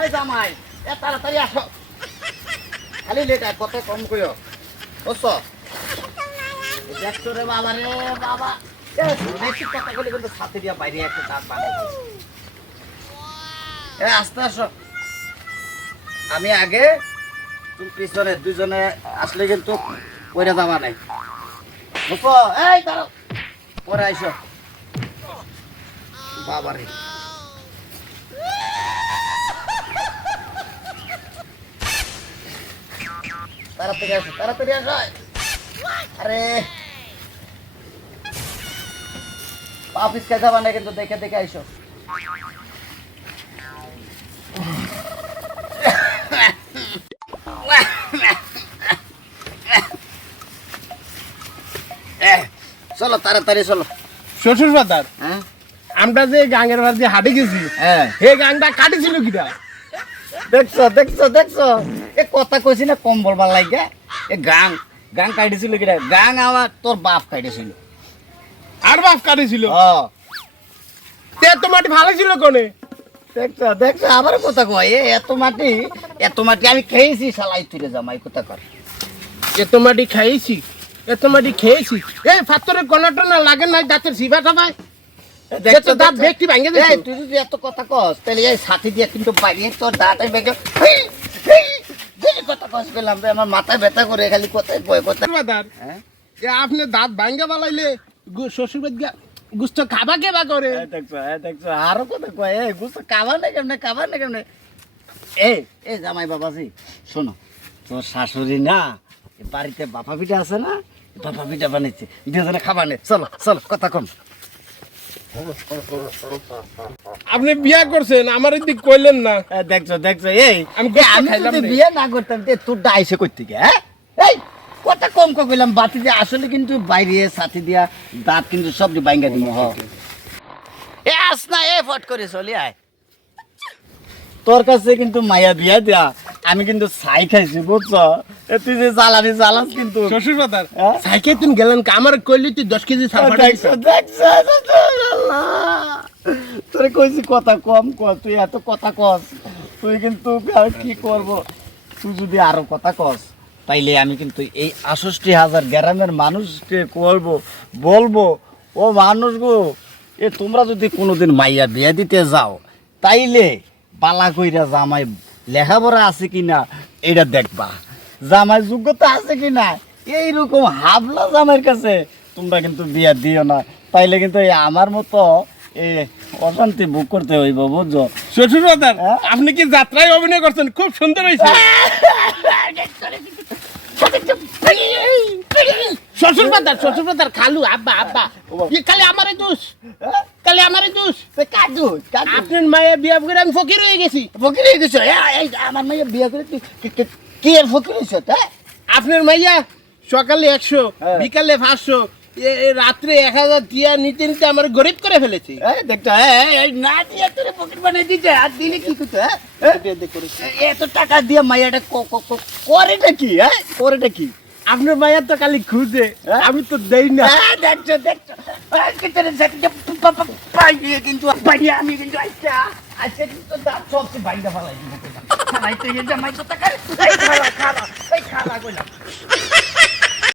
এই জামাই, এ তাড়াতাড়ি আসো। খালি কত কম কইও। দেখছ রে বাবা রে বাবা। আমি আগে পিছনে দুজনে আসলে কিন্তু পয়রা যাবা নাই। পরে আইসো। বাবারে তাড়াতাড়ি আসো তাড়াতাড়ি আসো। আরে। অফিস কে যাবা না কিন্তু দেখে দেখে আইসো। চলো তাড়াতাড়ি চলো। শ্বশুর ফাদার হ্যাঁ? আমরা যে গাঙ্গের ভার যে হাটে গেছি হ্যাঁ। হে গাংটা কাটিছিল কিটা দেখছ দেখছ দেখছ। এ কথা কইছি না কম বলবার লাগে এ গাং গাং কাটিছিল কিরা? গাং আমার তোর বাপ কাটিছিল আর বাপ কাটিছিল ও তে তো মাটি ভালো ছিল কোনে? দেখছ দেখছ আবার কথা কয় এ এত মাটি এত মাটি আমি খেয়েছি শালাই তুলে জামাই কথা কর এত মাটি খাইছি এত মাটি খেয়েছি। এ ফাত্তরে কনাটা না লাগে নাই দাঁতের সিবা দেখছ দাঁত ব্যক্তি ভাঙে দিয়েছে তুই যদি এত কথা কস তাহলে এই সাথী দিয়ে কিন্তু বাইরে তোর হেই, হেই, যে কথা কস পেলাম রে আমার মাথায় ব্যথা করে খালি কোথায় বয় হ্যাঁ? এ আপনি দাঁত ভাঙ্গা বালাইলে শ্বশুর গুস্ত খাবা কেবা করে? দেখছ দেখছ আরও কথা কয় না কেমনে না কেমনে? এই এই জামাই বাবাজি শোনো তোর শাশুড়ি না এ বাড়িতে বাপা পিঠা আছে না বাপা পিঠা বানিয়েছে দুজনে খাবা নে চলো চলো কথা কম। আপনি বিয়া করছেন আমার দিক কইলেন না। দেখছ দেখছ এই আমি যদি। বিয়ে না করতাম তে তোর ডাইসে করতে গে হ্যাঁ? এই কথা কম কো কইলাম বাতি দিয়ে আসলে কিন্তু বাইরে সাথে দিয়া দাঁত কিন্তু সব বাইঙ্গা দিব হ। এ আস না এ ফট করে চলি আয়। তোর কাছে কিন্তু মায়া বিয়া দিয়া আমি কিন্তু ছাই খাইছি বুঝছ? এ তুই যে জ্বালানি জ্বালাস কিন্তু। শ্বশুর ফাদার হ্যাঁ? সাইকেল তুমি গেলেন? আমার কইলি তুই দশ কেজি সার দেখছ দেখছ। তোরে কইছি কথা কম ক তুই এত কথা কস, তুই কিন্তু আর কি করব? তুই যদি আরও কথা কস, তাইলে আমি কিন্তু এই আষষ্টি হাজার গ্রামের মানুষকে করব বলব, ও মানুষ গো, এ তোমরা যদি কোনোদিন মাইয়া বিয়া দিতে যাও, তাইলে পালা কইরা জামাই লেখাপড়া আছে কিনা এটা দেখবা। জামাই যোগ্যতা আছে কি কিনা, এইরকম হাবলা জামাইয়ের কাছে তোমরা কিন্তু বিয়া দিও না। তাইলে কিন্তু আমার মতো এই অশান্তি বুক করতে হইব বুঝছ? শ্বশুর হ্যাঁ? আপনি কি যাত্রায় অভিনয় করছেন? খুব সুন্দর হয়েছে। শ্বশুর শ্বশুর খালু আব্বা আব্বা। ই খালি আমারই দোষ। হ্যাঁ? খালি দোষ। আপনার বিয়া করে আমি ফকির হয়ে গেছি। ফকির হয়ে গেছো? এ- এই আমার মাইয়া বিয়া করে তুই কি- কি- কি এর ফকির হয়েছ? আপনার মাইয়া সকালে একশো হ্যাঁ। বিকালে পাঁচশো রাত্রে এক হাজার দিয়া নিতে নিতে আমার গরিব করে ফেলেছে। দেখতো না দিয়ে তোরে পকেট বানিয়ে দিতে আর দিলে কি করতে এত টাকা দিয়ে মাইয়াটা ক- করেটা হ্যাঁ করেটা কি? আপনার মায়ের তো খালি খুঁজে? আমি তো দেই না। দেখছ দেখছ। কিন্তু পাইয়ে আমি কিন্তু আচ্ছা আজকে কিন্তু দাঁত সবচেয়ে বাইরে ফেলাই দিব। খালাই তো এই জামাই তো টাকা খালা খালা খালা কইলাম।